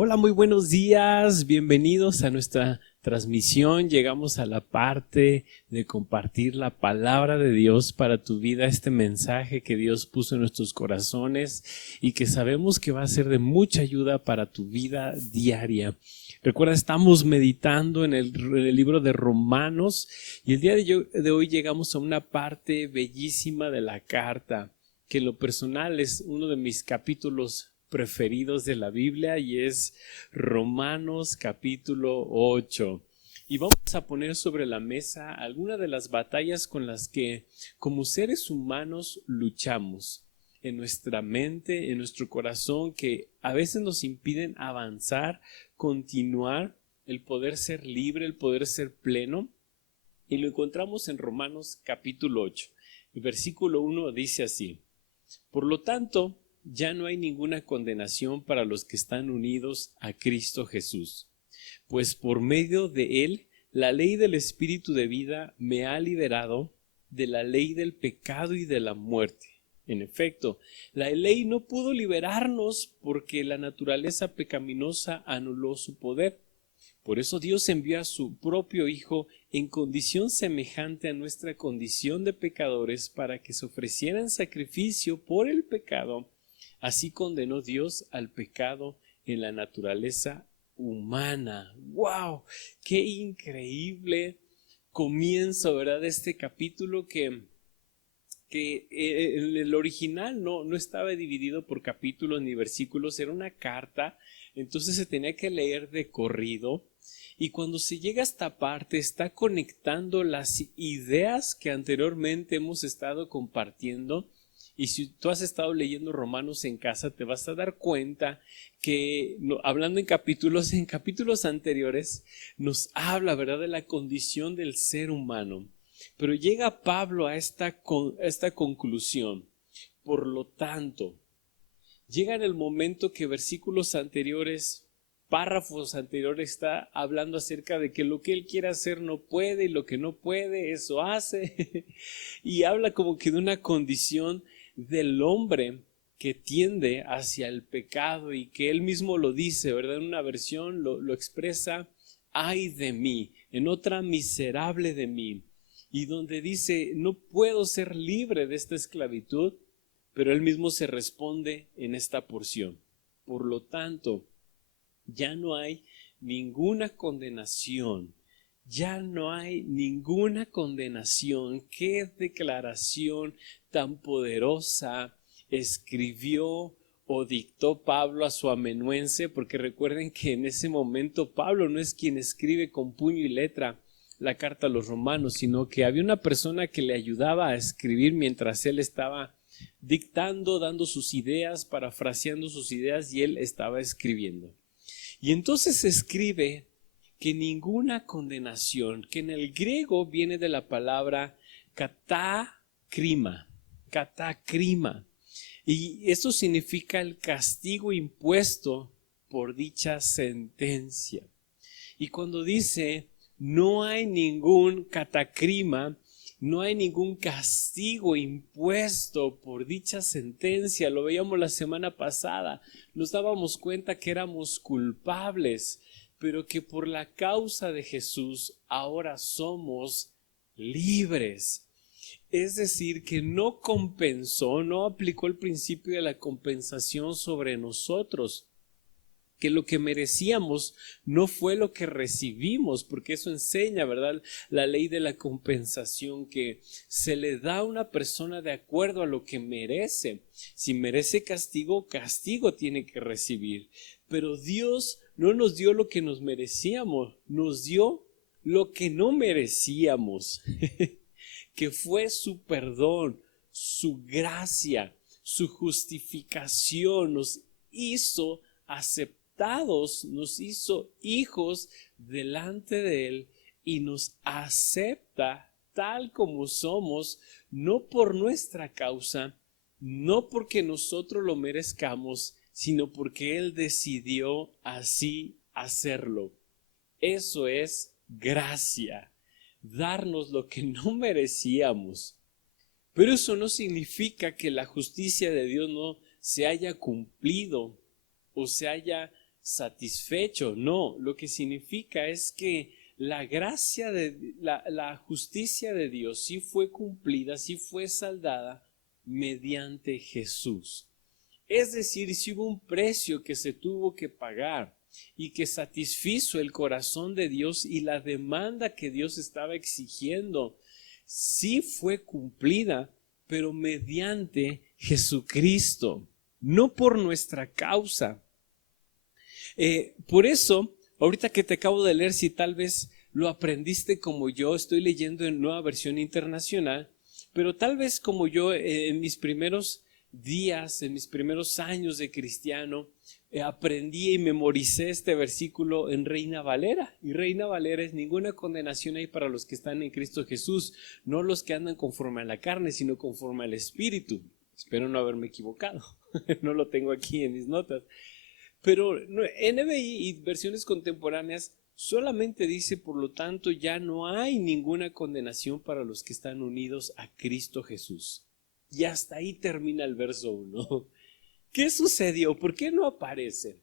Hola, muy buenos días, bienvenidos a nuestra transmisión. Llegamos a la parte de compartir la palabra de Dios para tu vida, este mensaje que Dios puso en nuestros corazones y que sabemos que va a ser de mucha ayuda para tu vida diaria. Recuerda, estamos meditando en el libro de Romanos y el día de hoy llegamos a una parte bellísima de la carta, que en lo personal es uno de mis capítulos preferidos de la Biblia, y es Romanos capítulo 8. Y vamos a poner sobre la mesa algunas de las batallas con las que como seres humanos luchamos en nuestra mente, en nuestro corazón, que a veces nos impiden avanzar, continuar, el poder ser libre, el poder ser pleno. Y lo encontramos en Romanos capítulo 8. El versículo 1 dice así: Por lo tanto, ya no hay ninguna condenación para los que están unidos a Cristo Jesús, pues por medio de Él, la ley del Espíritu de vida me ha liberado de la ley del pecado y de la muerte. En efecto, la ley no pudo liberarnos porque la naturaleza pecaminosa anuló su poder. Por eso Dios envió a su propio Hijo en condición semejante a nuestra condición de pecadores para que se ofreciera en sacrificio por el pecado. Así condenó Dios al pecado en la naturaleza humana. ¡Wow! ¡Qué increíble comienzo, ¿verdad?, de este capítulo que en el original no estaba dividido por capítulos ni versículos, era una carta, entonces se tenía que leer de corrido. Y cuando se llega a esta parte, está conectando las ideas que anteriormente hemos estado compartiendo. Y si tú has estado leyendo Romanos en casa, te vas a dar cuenta que, hablando en capítulos anteriores, nos habla, ¿verdad?, de la condición del ser humano. Pero llega Pablo a esta conclusión. Por lo tanto, llega en el momento que versículos anteriores, párrafos anteriores, está hablando acerca de que lo que él quiere hacer no puede, y lo que no puede, eso hace. Y habla como que de una condición del hombre que tiende hacia el pecado, y que él mismo lo dice, ¿verdad? En una versión lo expresa: ay de mí, en otra, miserable de mí. Y donde dice: no puedo ser libre de esta esclavitud, pero él mismo se responde en esta porción: por lo tanto, ya no hay ninguna condenación. Ya no hay ninguna condenación. Qué declaración tan poderosa escribió o dictó Pablo a su amanuense, porque recuerden que en ese momento Pablo no es quien escribe con puño y letra la carta a los romanos, sino que había una persona que le ayudaba a escribir mientras él estaba dictando, dando sus ideas, parafraseando sus ideas, y él estaba escribiendo. Y entonces escribe que ninguna condenación, que en el griego viene de la palabra katakrima, y esto significa el castigo impuesto por dicha sentencia. Y cuando dice no hay ningún katakrima, no hay ningún castigo impuesto por dicha sentencia, lo veíamos la semana pasada, nos dábamos cuenta que éramos culpables, pero que por la causa de Jesús ahora somos libres. Es decir, que no compensó, no aplicó el principio de la compensación sobre nosotros, que lo que merecíamos no fue lo que recibimos, porque eso enseña, ¿verdad?, la ley de la compensación, que se le da a una persona de acuerdo a lo que merece. Si merece castigo, castigo tiene que recibir. Pero Dios no nos dio lo que nos merecíamos, nos dio lo que no merecíamos, que fue su perdón, su gracia, su justificación. Nos hizo aceptados, nos hizo hijos delante de Él, y nos acepta tal como somos, no por nuestra causa, no porque nosotros lo merezcamos, sino porque Él decidió así hacerlo. Eso es gracia, darnos lo que no merecíamos. Pero eso no significa que la justicia de Dios no se haya cumplido o se haya satisfecho. No, lo que significa es que la gracia la justicia de Dios sí fue cumplida, sí fue saldada mediante Jesús. Es decir, si hubo un precio que se tuvo que pagar y que satisfizo el corazón de Dios y la demanda que Dios estaba exigiendo, sí fue cumplida, pero mediante Jesucristo, no por nuestra causa. Por eso, ahorita que te acabo de leer, si tal vez lo aprendiste como yo, estoy leyendo en Nueva Versión Internacional, pero tal vez como yo en mis primeros días, en mis primeros años de cristiano, aprendí y memoricé este versículo en Reina Valera. Y Reina Valera es: ninguna condenación hay para los que están en Cristo Jesús, no los que andan conforme a la carne, sino conforme al Espíritu. Espero no haberme equivocado, no lo tengo aquí en mis notas. Pero NBI y versiones contemporáneas solamente dice: por lo tanto, ya no hay ninguna condenación para los que están unidos a Cristo Jesús. Y hasta ahí termina el verso 1. ¿Qué sucedió? ¿Por qué no aparece?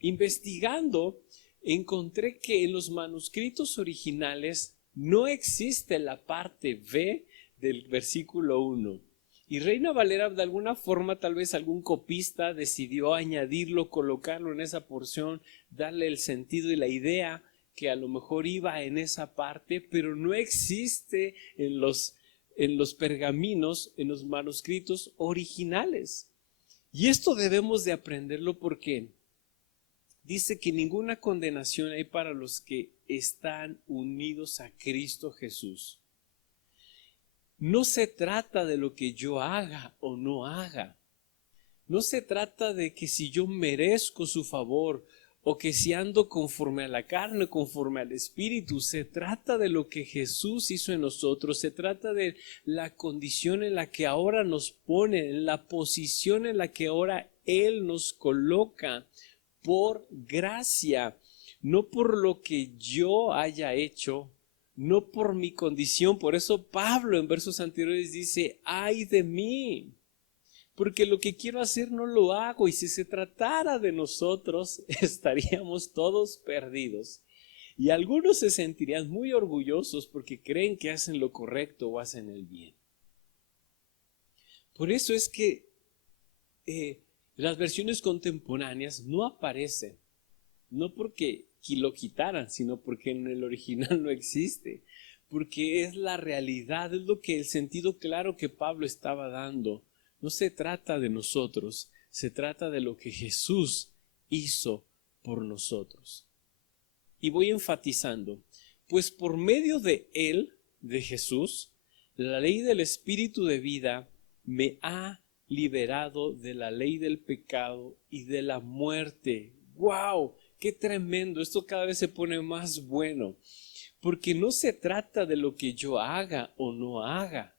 Investigando, encontré que en los manuscritos originales no existe la parte B del versículo 1. Y Reina Valera, de alguna forma, tal vez algún copista decidió añadirlo, colocarlo en esa porción, darle el sentido y la idea que a lo mejor iba en esa parte, pero no existe en los pergaminos, en los manuscritos originales. Y esto debemos de aprenderlo porque dice que ninguna condenación hay para los que están unidos a Cristo Jesús. No se trata de lo que yo haga o no haga. No se trata de que si yo merezco su favor o que si ando conforme a la carne, conforme al Espíritu. Se trata de lo que Jesús hizo en nosotros. Se trata de la condición en la que ahora nos pone, en la posición en la que ahora Él nos coloca por gracia, no por lo que yo haya hecho, no por mi condición. Por eso Pablo en versos anteriores dice: ay de mí, porque lo que quiero hacer no lo hago, y si se tratara de nosotros estaríamos todos perdidos. Y algunos se sentirían muy orgullosos porque creen que hacen lo correcto o hacen el bien. Por eso es que las versiones contemporáneas no aparecen, no porque lo quitaran, sino porque en el original no existe, porque es la realidad, es lo que el sentido claro que Pablo estaba dando. No se trata de nosotros, se trata de lo que Jesús hizo por nosotros. Y voy enfatizando, pues por medio de Él, de Jesús, la ley del Espíritu de vida me ha liberado de la ley del pecado y de la muerte. ¡Wow! ¡Qué tremendo! Esto cada vez se pone más bueno, porque no se trata de lo que yo haga o no haga,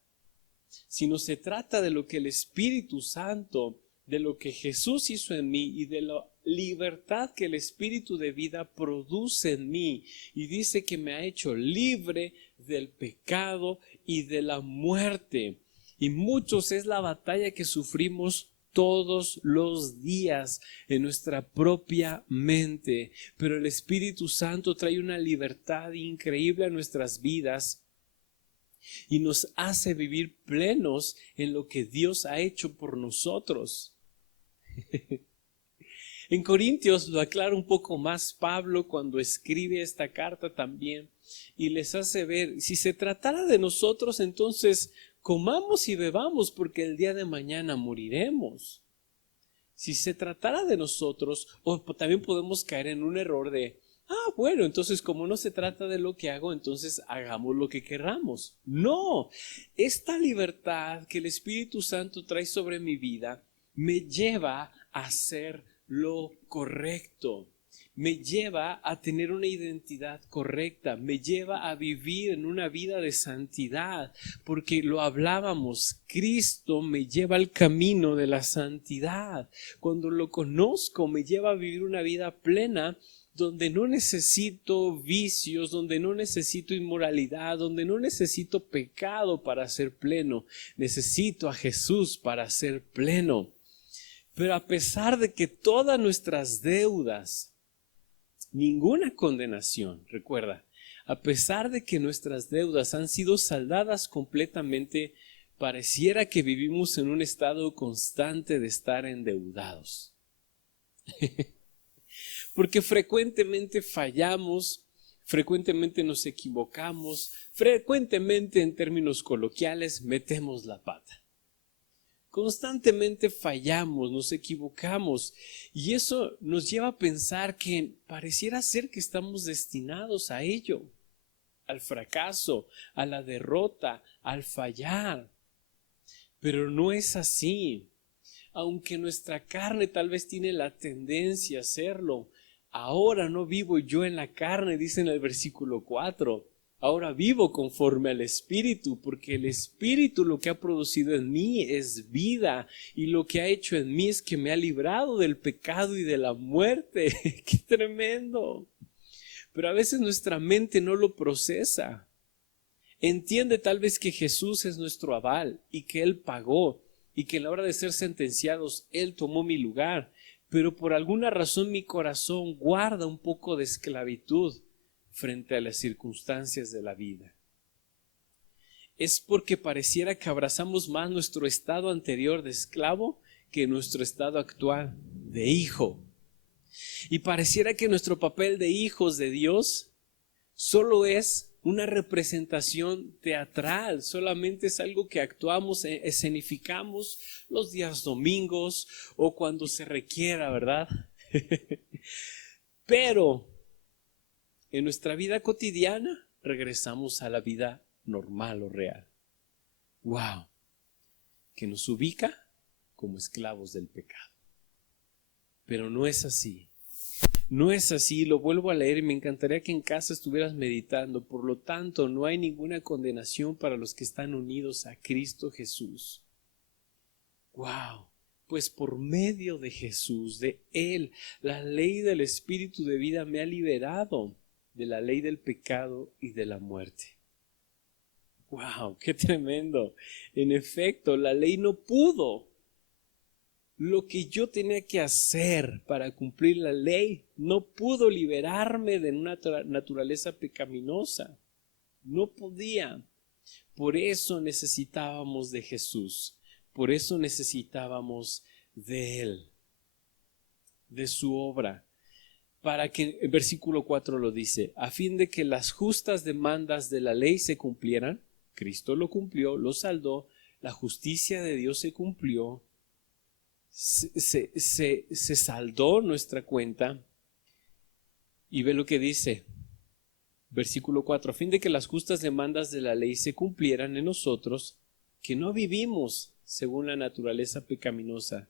sino se trata de lo que el Espíritu Santo, de lo que Jesús hizo en mí y de la libertad que el Espíritu de vida produce en mí. Y dice que me ha hecho libre del pecado y de la muerte. Y muchos es la batalla que sufrimos todos los días en nuestra propia mente. Pero el Espíritu Santo trae una libertad increíble a nuestras vidas y nos hace vivir plenos en lo que Dios ha hecho por nosotros. En Corintios lo aclara un poco más Pablo cuando escribe esta carta también, y les hace ver: si se tratara de nosotros, entonces comamos y bebamos, porque el día de mañana moriremos. Si se tratara de nosotros, o también podemos caer en un error de: bueno, entonces como no se trata de lo que hago, entonces hagamos lo que querramos. No, esta libertad que el Espíritu Santo trae sobre mi vida me lleva a hacer lo correcto, me lleva a tener una identidad correcta, me lleva a vivir en una vida de santidad, porque lo hablábamos, Cristo me lleva al camino de la santidad. Cuando lo conozco, me lleva a vivir una vida plena, donde no necesito vicios, donde no necesito inmoralidad, donde no necesito pecado para ser pleno. Necesito a Jesús para ser pleno. Pero a pesar de que todas nuestras deudas ninguna condenación. Recuerda, a pesar de que nuestras deudas han sido saldadas completamente, pareciera que vivimos en un estado constante de estar endeudados. Porque frecuentemente fallamos, frecuentemente nos equivocamos, frecuentemente en términos coloquiales metemos la pata. Constantemente fallamos, nos equivocamos y eso nos lleva a pensar que pareciera ser que estamos destinados a ello, al fracaso, a la derrota, al fallar. Pero no es así. Aunque nuestra carne tal vez tiene la tendencia a hacerlo, ahora no vivo yo en la carne, dice en el versículo 4. Ahora vivo conforme al Espíritu, porque el Espíritu lo que ha producido en mí es vida, y lo que ha hecho en mí es que me ha librado del pecado y de la muerte. ¡Qué tremendo! Pero a veces nuestra mente no lo procesa. Entiende tal vez que Jesús es nuestro aval y que Él pagó y que a la hora de ser sentenciados Él tomó mi lugar, pero por alguna razón mi corazón guarda un poco de esclavitud frente a las circunstancias de la vida. Es porque pareciera que abrazamos más nuestro estado anterior de esclavo que nuestro estado actual de hijo. Y pareciera que nuestro papel de hijos de Dios solo es una representación teatral, solamente es algo que actuamos, escenificamos los días domingos o cuando se requiera, ¿verdad? Pero en nuestra vida cotidiana regresamos a la vida normal o real. ¡Wow! Que nos ubica como esclavos del pecado. Pero no es así. No es así, lo vuelvo a leer y me encantaría que en casa estuvieras meditando. Por lo tanto, no hay ninguna condenación para los que están unidos a Cristo Jesús. ¡Wow! Pues por medio de Jesús, de Él, la ley del Espíritu de vida me ha liberado de la ley del pecado y de la muerte. ¡Wow! ¡Qué tremendo! En efecto, la ley no pudo. Lo que yo tenía que hacer para cumplir la ley no pudo liberarme de una naturaleza pecaminosa. No podía. Por eso necesitábamos de Jesús. Por eso necesitábamos de Él, de su obra. Para que, el versículo 4 lo dice, a fin de que las justas demandas de la ley se cumplieran. Cristo lo cumplió, lo saldó, la justicia de Dios se cumplió. Se saldó nuestra cuenta y ve lo que dice versículo 4, a fin de que las justas demandas de la ley se cumplieran en nosotros, que no vivimos según la naturaleza pecaminosa,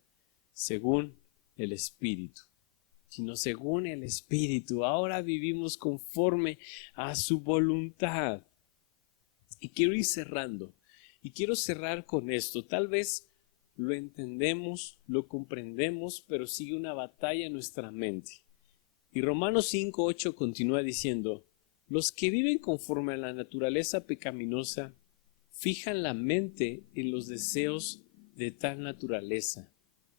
según el Espíritu, sino según el Espíritu. Ahora vivimos conforme a su voluntad. Y quiero ir cerrando, y quiero cerrar con esto. Tal vez lo entendemos, lo comprendemos, pero sigue una batalla en nuestra mente. Y Romanos 5:8 continúa diciendo, los que viven conforme a la naturaleza pecaminosa fijan la mente en los deseos de tal naturaleza.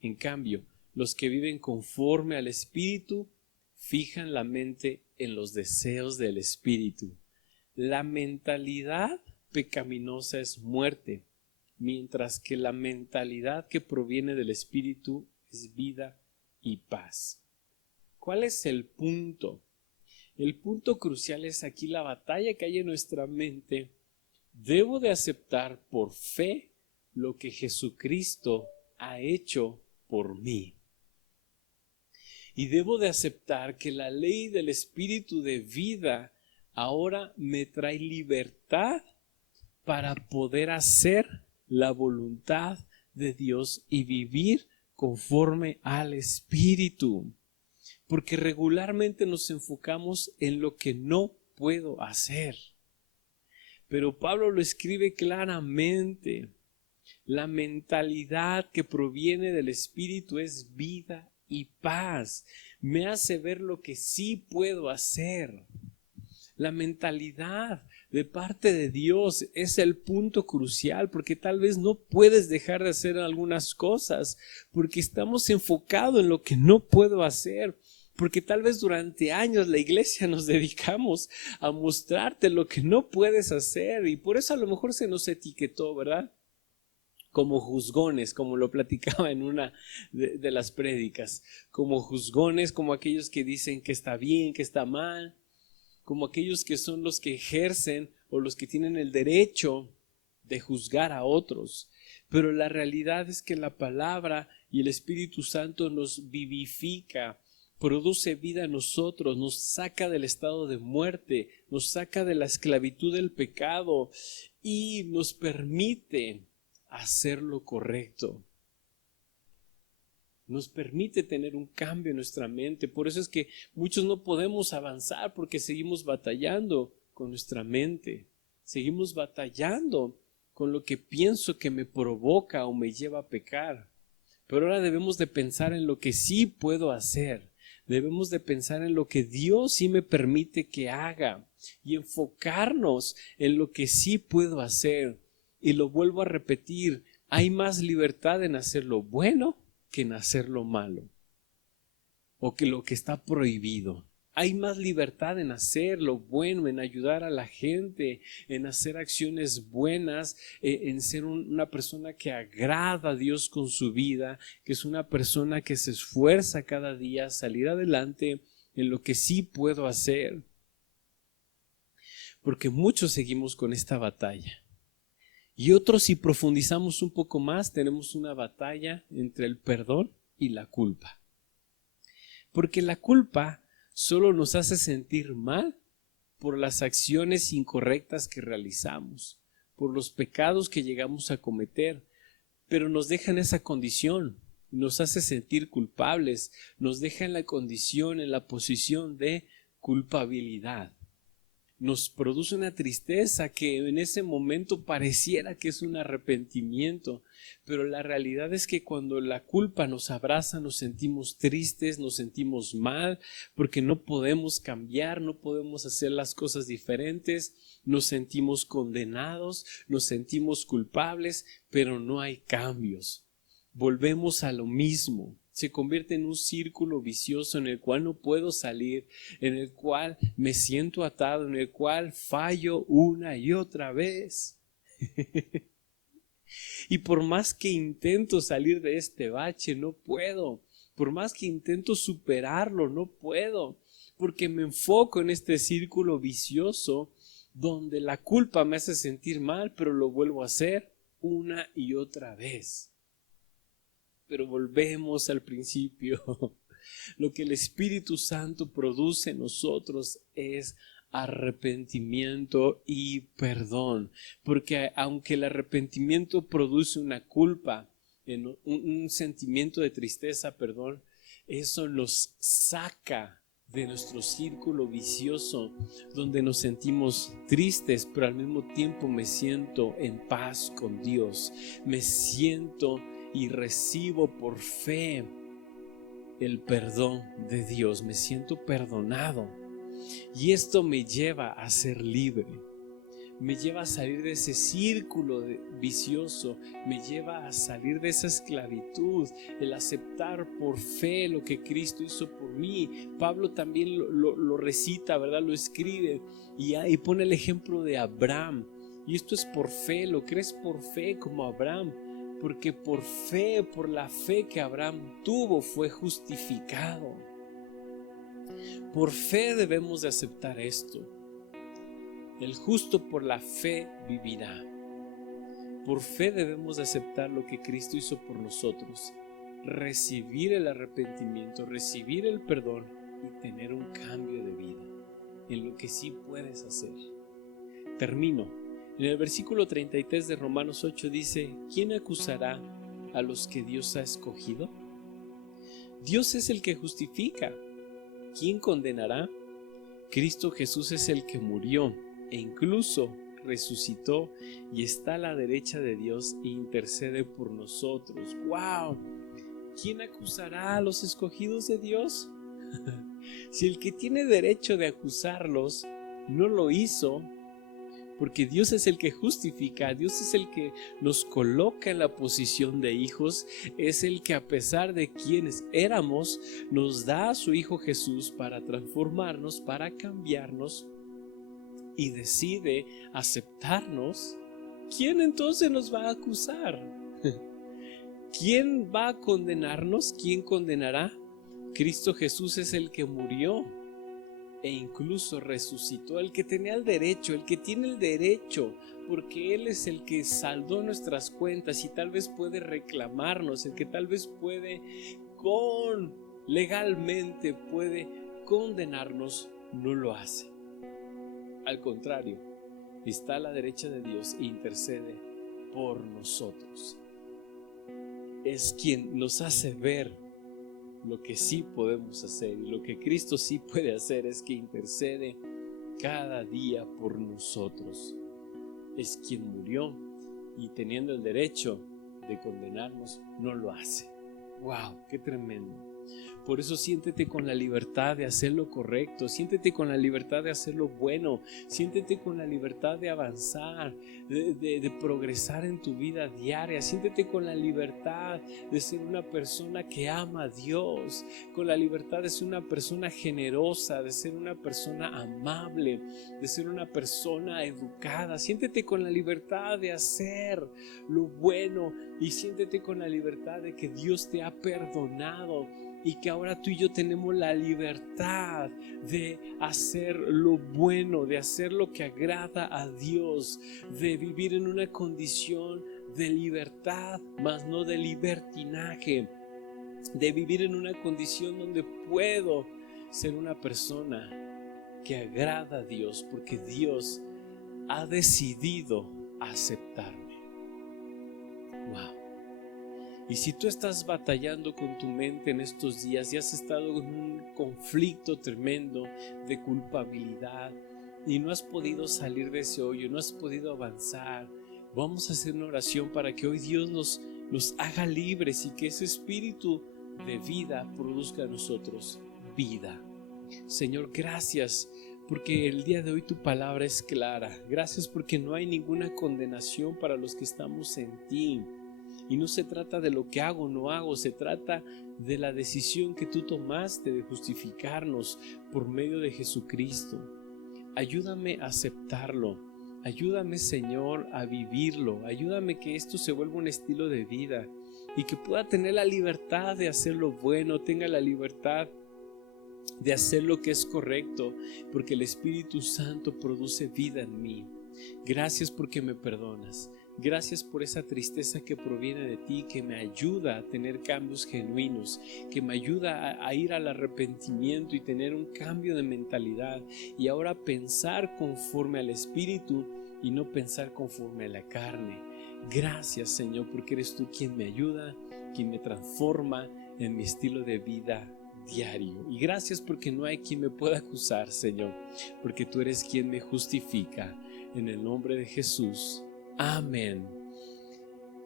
En cambio, los que viven conforme al Espíritu fijan la mente en los deseos del Espíritu. La mentalidad pecaminosa es muerte, mientras que la mentalidad que proviene del Espíritu es vida y paz. ¿Cuál es el punto? El punto crucial es aquí la batalla que hay en nuestra mente. Debo de aceptar por fe lo que Jesucristo ha hecho por mí. Y debo de aceptar que la ley del Espíritu de vida ahora me trae libertad para poder hacer la voluntad de Dios y vivir conforme al Espíritu. Porque regularmente nos enfocamos en lo que no puedo hacer. Pero Pablo lo escribe claramente. La mentalidad que proviene del Espíritu es vida y paz. Me hace ver lo que sí puedo hacer. La mentalidad de parte de Dios es el punto crucial, porque tal vez no puedes dejar de hacer algunas cosas porque estamos enfocados en lo que no puedo hacer. Porque tal vez durante años la iglesia nos dedicamos a mostrarte lo que no puedes hacer y por eso a lo mejor se nos etiquetó, ¿verdad? Como juzgones, como lo platicaba en una de las prédicas, como juzgones, como aquellos que dicen que está bien, que está mal, como aquellos que son los que ejercen o los que tienen el derecho de juzgar a otros. Pero la realidad es que la palabra y el Espíritu Santo nos vivifica, produce vida en nosotros, nos saca del estado de muerte, nos saca de la esclavitud del pecado y nos permite hacer lo correcto. Nos permite tener un cambio en nuestra mente. Por eso es que muchos no podemos avanzar porque seguimos batallando con nuestra mente. Seguimos batallando con lo que pienso que me provoca o me lleva a pecar. Pero ahora debemos de pensar en lo que sí puedo hacer. Debemos de pensar en lo que Dios sí me permite que haga y enfocarnos en lo que sí puedo hacer. Y lo vuelvo a repetir, hay más libertad en hacer lo bueno que en hacer lo malo o que lo que está prohibido. Hay más libertad en hacer lo bueno, en ayudar a la gente, en hacer acciones buenas, en ser una persona que agrada a Dios con su vida, que es una persona que se esfuerza cada día a salir adelante en lo que sí puedo hacer. Porque muchos seguimos con esta batalla. Y otros, si profundizamos un poco más, tenemos una batalla entre el perdón y la culpa. Porque la culpa solo nos hace sentir mal por las acciones incorrectas que realizamos, por los pecados que llegamos a cometer, pero nos deja en esa condición, nos hace sentir culpables, nos deja en la condición, en la posición de culpabilidad. Nos produce una tristeza que en ese momento pareciera que es un arrepentimiento, pero la realidad es que cuando la culpa nos abraza nos sentimos tristes, nos sentimos mal, porque no podemos cambiar, no podemos hacer las cosas diferentes, nos sentimos condenados, nos sentimos culpables, pero no hay cambios. Volvemos a lo mismo. Se convierte en un círculo vicioso en el cual no puedo salir, en el cual me siento atado, en el cual fallo una y otra vez. Y por más que intento salir de este bache, no puedo. Por más que intento superarlo, no puedo. Porque me enfoco en este círculo vicioso donde la culpa me hace sentir mal, pero lo vuelvo a hacer una y otra vez. Pero volvemos al principio. Lo que el Espíritu Santo produce en nosotros es arrepentimiento y perdón. Porque aunque el arrepentimiento produce una culpa, un sentimiento de tristeza, perdón, eso nos saca de nuestro círculo vicioso donde nos sentimos tristes, pero al mismo tiempo me siento en paz con Dios. Me siento y recibo por fe el perdón de Dios, me siento perdonado y esto me lleva a ser libre, me lleva a salir de ese círculo vicioso, me lleva a salir de esa esclavitud, el aceptar por fe lo que Cristo hizo por mí. Pablo también lo recita, ¿verdad? Lo escribe y pone el ejemplo de Abraham, y esto es por fe, lo crees por fe como Abraham. Porque por fe, por la fe que Abraham tuvo, fue justificado. Por fe debemos de aceptar esto. El justo por la fe vivirá. Por fe debemos de aceptar lo que Cristo hizo por nosotros. Recibir el arrepentimiento, recibir el perdón y tener un cambio de vida en lo que sí puedes hacer. Termino. En el versículo 33 de Romanos 8 dice: ¿quién acusará a los que Dios ha escogido? Dios es el que justifica. ¿Quién condenará? Cristo Jesús es el que murió e incluso resucitó y está a la derecha de Dios e intercede por nosotros. ¡Wow! ¿Quién acusará a los escogidos de Dios? Si el que tiene derecho de acusarlos no lo hizo, porque Dios es el que justifica, Dios es el que nos coloca en la posición de hijos, es el que a pesar de quienes éramos, nos da a su Hijo Jesús para transformarnos, para cambiarnos y decide aceptarnos. ¿Quién entonces nos va a acusar? ¿Quién va a condenarnos? ¿Quién condenará? Cristo Jesús es el que murió e incluso resucitó, el que tenía el derecho, el que tiene el derecho, porque Él es el que saldó nuestras cuentas y tal vez puede reclamarnos, el que tal vez puede legalmente puede condenarnos, no lo hace. Al contrario, está a la derecha de Dios e intercede por nosotros. Es quien nos hace ver lo que sí podemos hacer, y lo que Cristo sí puede hacer es que intercede cada día por nosotros. Es quien murió y teniendo el derecho de condenarnos, no lo hace. ¡Wow! ¡Qué tremendo! Por eso siéntete con la libertad de hacer lo correcto, siéntete con la libertad de hacer lo bueno, siéntete con la libertad de avanzar, de progresar en tu vida diaria, siéntete con la libertad de ser una persona que ama a Dios, con la libertad de ser una persona generosa, de ser una persona amable, de ser una persona educada. Siéntete con la libertad de hacer lo bueno y siéntete con la libertad de que Dios te ha perdonado y que ahora tú y yo tenemos la libertad de hacer lo bueno, de hacer lo que agrada a Dios, de vivir en una condición de libertad, mas no de libertinaje, de vivir en una condición donde puedo ser una persona que agrada a Dios, porque Dios ha decidido aceptarme. Wow. Y si tú estás batallando con tu mente en estos días y has estado en un conflicto tremendo de culpabilidad y no has podido salir de ese hoyo, no has podido avanzar, vamos a hacer una oración para que hoy Dios nos haga libres y que ese espíritu de vida produzca en nosotros vida. Señor, gracias porque el día de hoy tu palabra es clara. Gracias porque no hay ninguna condenación para los que estamos en ti. Y no se trata de lo que hago o no hago, se trata de la decisión que tú tomaste de justificarnos por medio de Jesucristo. Ayúdame a aceptarlo, ayúdame, Señor, a vivirlo, ayúdame que esto se vuelva un estilo de vida y que pueda tener la libertad de hacer lo bueno, tenga la libertad de hacer lo que es correcto, porque el Espíritu Santo produce vida en mí. Gracias porque me perdonas. Gracias por esa tristeza que proviene de ti, que me ayuda a tener cambios genuinos, que me ayuda a ir al arrepentimiento y tener un cambio de mentalidad y ahora pensar conforme al Espíritu y no pensar conforme a la carne. Gracias, Señor, porque eres tú quien me ayuda, quien me transforma en mi estilo de vida diario. Y gracias porque no hay quien me pueda acusar, Señor, porque tú eres quien me justifica. En el nombre de Jesús. Amén.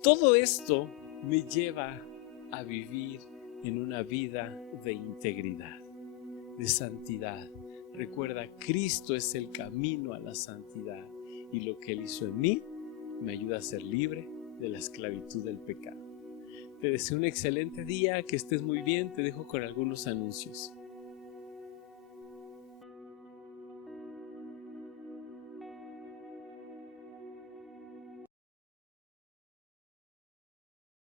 Todo esto me lleva a vivir en una vida de integridad, de santidad. Recuerda, Cristo es el camino a la santidad y lo que Él hizo en mí me ayuda a ser libre de la esclavitud del pecado. Te deseo un excelente día, que estés muy bien. Te dejo con algunos anuncios.